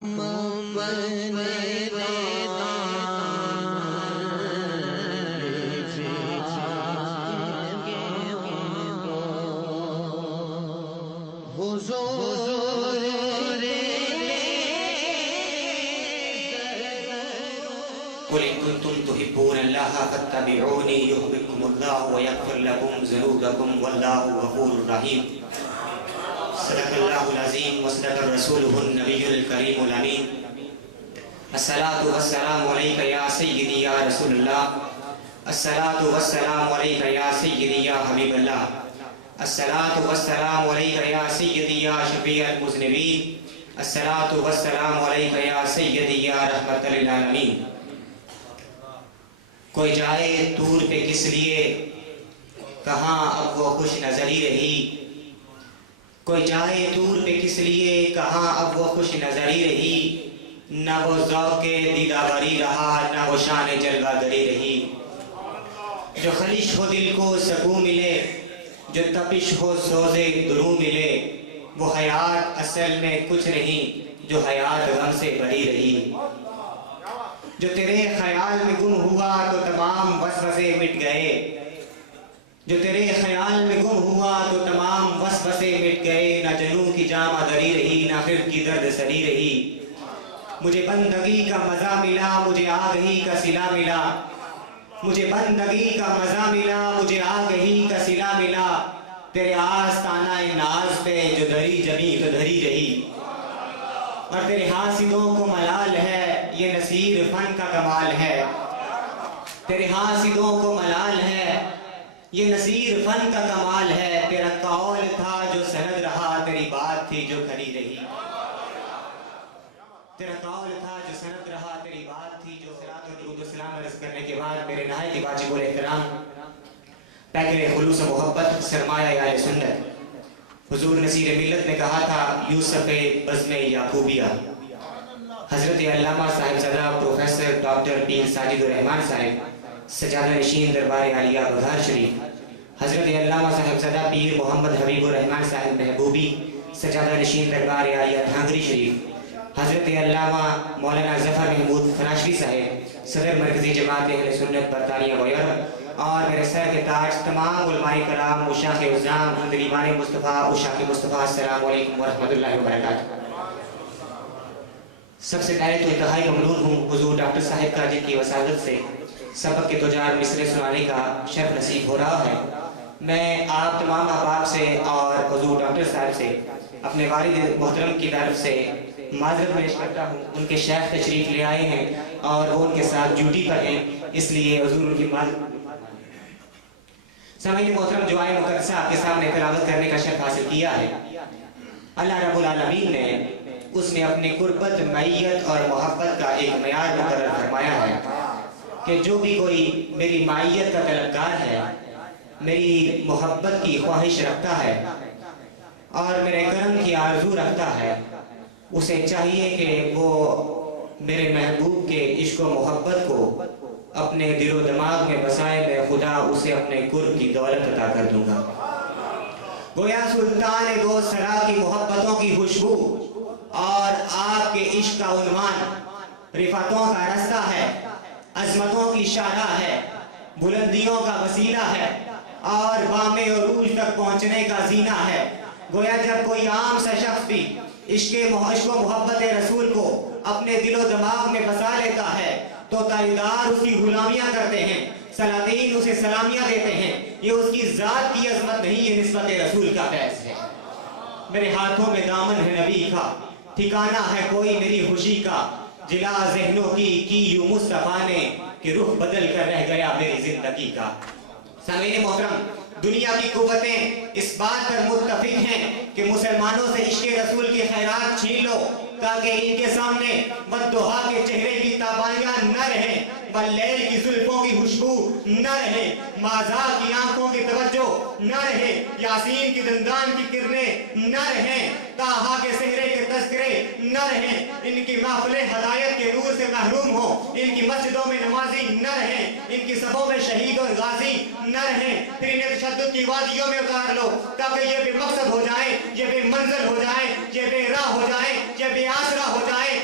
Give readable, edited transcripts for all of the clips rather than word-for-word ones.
قل إن كنتم تحبون الله فاتبعوني يحببكم الله ويغفر لكم ذنوبكم والله غفور رحيم. صدق الله العظيم وصدق رسوله النبي الكريم الأمين. الصلاة والسلام عليك يا سيدي يا رسول الله. الصلاة والسلام عليك يا سيدي يا حبيب الله. الصلاة والسلام عليك يا سيدي يا شفيع المذنبين. الصلاة والسلام عليك يا سيدي يا رحمة للعالمين. کوئی جائے دور پہ کس لیے کہاں اب وہ خوش نظری رہی. کوئی جائے دور پہ کس لیے کہاں اب وہ خوش نظری رہی. نہ وہ ذوق دیداوری رہا نہ وہ شان جلوہ گری رہی. جو خلش ہو دل کو سکون ملے جو تپش ہو سوزے درو ملے. وہ حیات اصل میں کچھ نہیں جو حیات غم سے بھری رہی. جو تیرے خیال میں گم ہوا تو تمام وسوسے مٹ گئے. جو تیرے خیال میں گم ہوا تو تمام وسوسے مٹ گئے. نہ جنوں کی جامہ دری رہی نہ پھر کی درد سری رہی. مجھے بندگی کا مزہ ملا مجھے آگہی کا صلہ ملا. مجھے بندگی کا مزہ ملا مجھے آگہی کا صلہ ملا. تیرے آستانہ ناز پہ جو دری جمی تو دھری رہی. اور تیرے حاسدوں کو ملال ہے یہ نصیر فن کا کمال ہے. تیرے حاسدوں کو ملال ہے یہ نصیر فن کا کمال ہے. تیرا قول تھا جو سند رہا تیری بات تھی جو کھڑی رہی. تیرا قول تھا جو سند رہا تیری بات تھی جو صلاۃ و درود و سلام عرض کرنے کے بعد میرے نہایت واجب الاحترام پیکر خلوص و محبت سرمایہ اہل سنت حضور نصیر ملت نے کہا تھا یوسف بزم یعقوبیہ حضرت علامہ صاحب زادہ پروفیسر ڈاکٹر پیر ساجد الرحمان صاحب سجادہ نشین دربار عالیہ بغداد شریف. حضرت علامہ صاحب زادہ پیر محمد حبیب الرحمان صاحب محبوبی سجادہ نشین دربار عالیہ دھانگری شریف. حضرت علامہ مولانا ظفر محمود فراشوی صاحب صدر مرکزی جماعت اہل سنت برطانیہ ویور. اور میرے سر کے تاج تمام علماء کرام مشاق عظام حمدلیمان مصطفیٰ اشاق مصطفیٰ السلام علیکم ورحمۃ اللہ وبرکاتہ. سب سے پہلے تو انتہائی ممنون ہوں حضور ڈاکٹر صاحب کا جن کی وسادت سے سبق کے تجار مصرے سنانے کا شرف نصیب ہو رہا ہے. میں آپ تمام احباب سے اور حضور ڈاکٹر صاحب سے اپنے والد محترم کی طرف سے معذرت پیش کرتا ہوں. ان کے شیخ تشریف لے آئے ہیں اور وہ ان کے ساتھ ڈیوٹی پر ہیں اس لیے حضور ان کی معذرت. سامعین محترم جو آئے مقدسہ آپ کے سامنے تلاوت کرنے کا شرف حاصل کیا ہے اللہ رب العالمین نے اس میں اپنی قربت معیت اور محبت کا ایک معیار مقرر فرمایا ہے کہ جو بھی کوئی میری معیت کا طلبگار ہے میری محبت کی خواہش رکھتا ہے اور میرے کرم کی آرزو رکھتا ہے اسے چاہیے کہ وہ میرے محبوب کے عشق و محبت کو اپنے دل و دماغ میں بسائے. میں خدا اسے اپنے قرب کی دولت عطا کر دوں گا. گویا سلطان دو سرا کی محبتوں کی خوشبو اور آپ کے عشق کا عنوان رفعتوں کا رستہ ہے عظمتوں کی شاہراہ ہے بلندیوں کا وسیلہ ہے اور بام عروج تک پہنچنے کا زینہ ہے. گویا جب کوئی عام سا شخص بھی عشق و محبت رسول کو اپنے دل و دماغ میں بسا لیتا ہے تو تابعدار اس کی غلامیاں کرتے ہیں سلاطین اسے سلامیاں دیتے ہیں. یہ اس کی ذات کی عظمت نہیں یہ نسبت رسول کا فیض ہے. میرے ہاتھوں میں دامن ہے نبی کا ٹھکانہ ہے کوئی میری خوشی کا. جلا ذہنوں کی یوں مصطفیٰ نے کہ رخ بدل کر رہ گیا میری زندگی کا. سامعین محترم دنیا کی قوتیں اس بات پر متفق ہیں کہ مسلمانوں سے عشق رسول کی خیرات چھین لو تاکہ ان کے سامنے بددعا کے چہرے کی تابانیاں نہ رہیں واللیل کی زلفوں کی خوشبو نہ رہے مازا کی آنکھوں کی توجہ نہ رہے یاسین کی دندان کی کرنیں نہ رہیں طٰہٰ کے صحرے کے تذکرے نہ رہیں. ان کی محفلیں ہدایت کے نور سے محروم ہوں. ان کی مسجدوں میں نمازی نہ رہیں. ان کی صفوں میں شہید اور غازی نہ رہیں. پھر انہیں تشدد کی وادیوں میں اتار لو تاکہ یہ بے مقصد ہو جائیں یہ بے منزل ہو جائیں یہ بے راہ ہو جائیں یہ بے آسرا ہو جائیں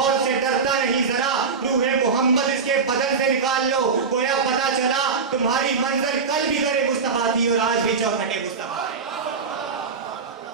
मौत से डरता नहीं जरा, रूहे मोहम्मद इसके बदन से निकाल लो, गोया पता चला तुम्हारी मंजिल कल भी दरे मुस्तफा थी और आज भी चौखटे मुस्तफा है।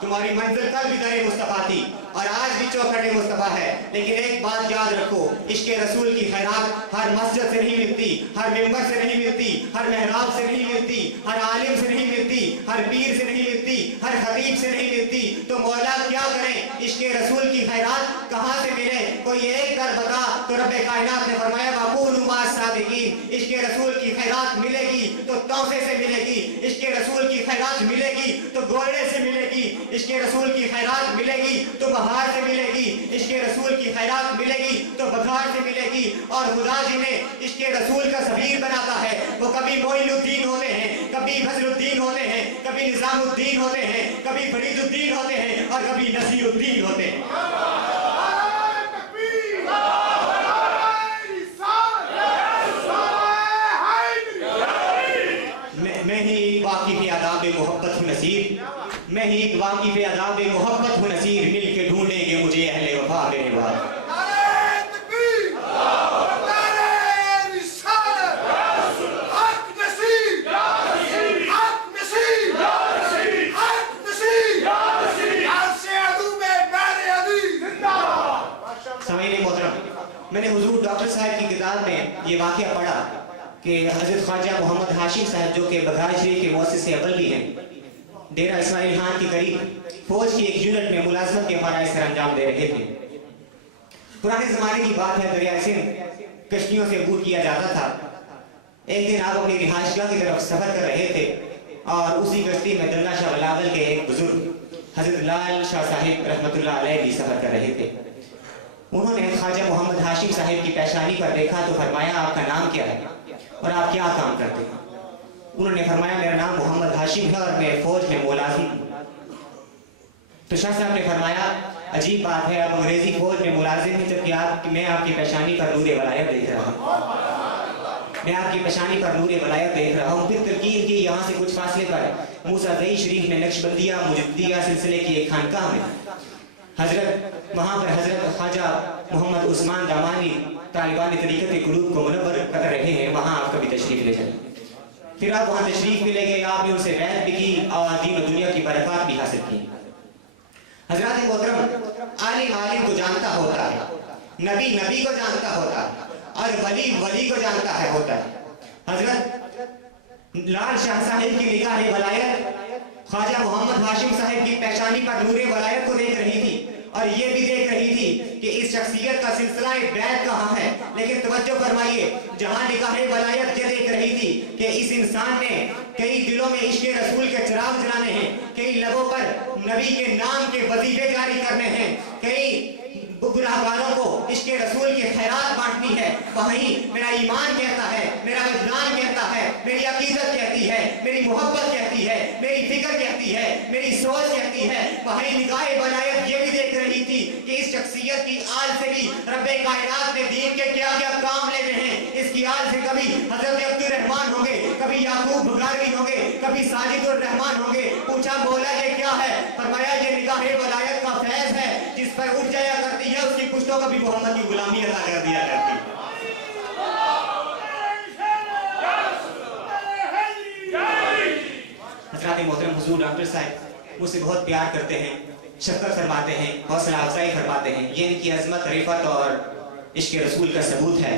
तुम्हारी मंजिल कल भी दरे मुस्तफा थी और आज भी चौखटे मुस्तफा है। लेकिन एक बात याद रखो, इश्क रसूल की खैरात हर मस्जिद से नहीं मिलती, हर मेंबर से नहीं मिलती, हर मेहराब से नहीं मिलती, हर आलिम से नहीं मिलती, हर पीर से नहीं मिलती, हर खतीब से नहीं मिलती। तो मौला क्या करें, इश्क रसूल की खैरात कहाँ से मिले? कोई एक कर बता। तो रब्बे कायनात ने फरमाया वक़ूलू मा सादिकीन, इश्क रसूल की खैरात मिलेगी तो तौसे से मिलेगी, इश्क रसूल की खैरात मिलेगी तो गोरे से मिलेगी, इश्क रसूल की खैरात मिलेगी तो बहार से मिलेगी, इश्क रसूल की खैरात मिलेगी तो बखार से मिलेगी। और खुदा जिन्हें इश्क रसूल का सबीर बनाता है वो कभी मोइनुद्दीन होते हैं, कभी फजलुद्दीन होते हैं, कभी निजामुद्दीन होते हैं, कभी फरीदुद्दीन होते हैं और कभी नसीरुद्दीन होते हैं। मैं ही एक वाकिफ़ आदाब मोहब्बत हूँ नसीर, मैं ही एक वाकिफ़ आदाब मोहब्बत हूँ नसीर, मिल के ढूंढेंगे मुझे अहले वफा मेरे बाद। सामईन मोहतरम, मैंने हुजूर डॉक्टर साहब की किताब में ये वाक़या पढ़ा कि हज़रत ख्वाजा मोहम्मद हाशिम साहब जो कि बघार शरीफ के मुअस्सिस अव्वल भी हैं, डेरा इस्माइल खान के करीब फौज की एक यूनिट में मुलाजमत के फराइज़ सर अंजाम दे रहे थे। पुराने ज़माने की बात है, दरिया सिंध कश्तियों से अबूर किया जाता था। एक दिन आप अपनी रिहाइशगाह की तरफ सफ़र कर रहे थे और उसी कश्ती में दल्ला शाह बिलावल के एक बुजुर्ग हज़रत लाल शाह साहिब रहमतुल्लाह अलैह भी सफ़र कर रहे थे। उन्होंने ख्वाजा मोहम्मद हाशिम साहिब की पेशानी पर देखा तो फरमाया आपका नाम क्या है और आप क्या काम करते हैं? उन्होंने फरमाया मेरा नाम मोहम्मद हाशिम है और मैं फौज में मुलाजिम हूँ। तो शाह साहब ने फरमाया अजीब बात है, आप अंग्रेजी फौज में मुलाजिम हैं जबकि मैं आपकी पेशानी पर नूर वलायत देख रहा हूँ, मैं आपकी पेशानी पर नूर वलायत देख रहा हूँ। फिर तलकीन की यहाँ से कुछ फासले पर मूसा ज़ई शरीफ में नक्शबंदिया मुजद्दिया सिलसिले की एक खानकाह में वहाँ पर हजरत ख्वाजा मोहम्मद उस्मान दामानी तालिबान तरीक़त क़ुलूब को मुनव्वर कर रहे हैं, वहाँ आप कभी तशरीफ़ ले जाएं। फिर आप वहाँ तशरीफ़ भी ले गए, आपने उनसे बैत भी की और दीन और दुनिया की बरक़ात भी हासिल की। हज़रात मोहतरम, आलिम आलिम को जानता होता है, नबी नबी को जानता होता है और वली वली को जानता है होता है। हजरत लाल शाह साहिब की निगाह वलायत ख्वाजा मोहम्मद हाशिम साहिब की पेशानी पर नूर वलायत को देख रही थी और ये भी देख रही थी कि इस शख्सियत का सिलसिला बैत कहाँ है। लेकिन तवज्जो फरमाइए, जहाँ निगाह वलायत ये देख रही थी कि इस इंसान ने कई दिलों में इश्क रसूल के चिराग जलाने हैं, कई लबों पर नबी के नाम के वजीफे जारी करने हैं, कई गुनाहगारों को इश्क रसूल की खैरात बांटनी है, वहीं मेरा ईमान कहता है, मेरा विज्ञान कहता है, मेरी अकीदत कहती है, मेरी मोहब्बत कहती है, मेरी फिक्र कहती है, मेरी सोच कहती है। वहीं निगाह वलायत ये भी देख रही थी कि इस शख्सियत की आल से भी रब्बे कायनात ने दीन के क्या क्या काम लेने हैं। इसकी आल से कभी हजरत अब्दुल रहमान होंगे, कभी याकूब बुखारी होंगे, कभी साजिदुर रहमान होंगे। पूछा बोला ये क्या है? फरमाया ये निगाह वलायत का फैज़ है, जिस पर उठ जाया करती है उसकी पुश्तों का भी मोहम्मद की गुलामी अदा कर दिया करती है। हज़रात मोहतरम, हुजूर डॉक्टर साहब मुझसे बहुत प्यार करते हैं, शफ़क़त फरमाते हैं, हौसला अफजाई फरमाते हैं। ये इनकी अज़मत, रिफ़त और इश्क़ रसूल का सबूत है।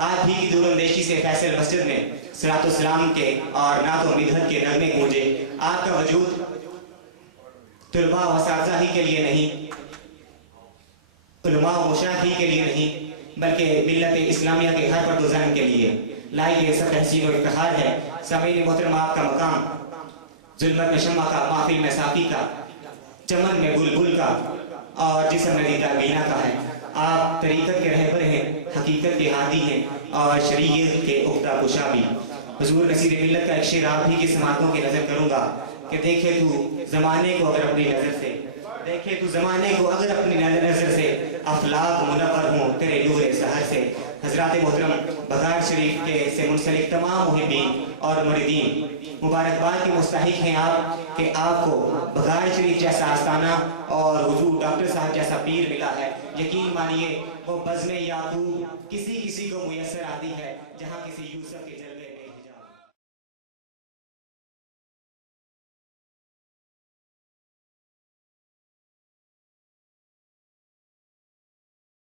आज भी की दूरंदेशी से फैसल मस्जिद में सलातो सलाम के और नातो मिदहत के नगमे गूंजे। आपका वजूद तुलबा व असातिज़ा ही के लिए नहीं, उलमा व मुशाइख ही के लिए नहीं, बल्कि मिल्लत इस्लामिया के हर पर्दोज़न के लिए लाइक सब तहसीन और इफ्तिखार है। सामईन मोहतरम, आपका मकाम जुल्मत में शम्मा का, महफिल में साफ़ी का, चमन में बुलबुल का और जिस्म में दीदा मीना का है। आप तरीक़त के रहबर हैं, हकीकत के हादी हैं और शरीयत के उक्ता कुशा भी। हुज़ूर नसीर मिल्लत का एक शेर आप ही की समातों की नज़र करूँगा कि देखे तू ज़माने को अगर अपनी नज़र से, देखे तू ज़माने को अगर अपनी नज़र से, अफलाक मुनव्वर हों तेरे नूर सहर से। हज़रात मोहतरम, बघार शरीफ के से मुंसलिक तमाम मुहिब्बीन اور مریدین، مبارکباد کے مستحق ہیں آپ کہ آپ کو بغار شریف جیسا آستانہ اور حضور ڈاکٹر صاحب جیسا پیر ملا ہے۔ یقین مانیے وہ بزم یعقوب کسی کسی کو میسر آتی ہے جہاں کسی یوسف کے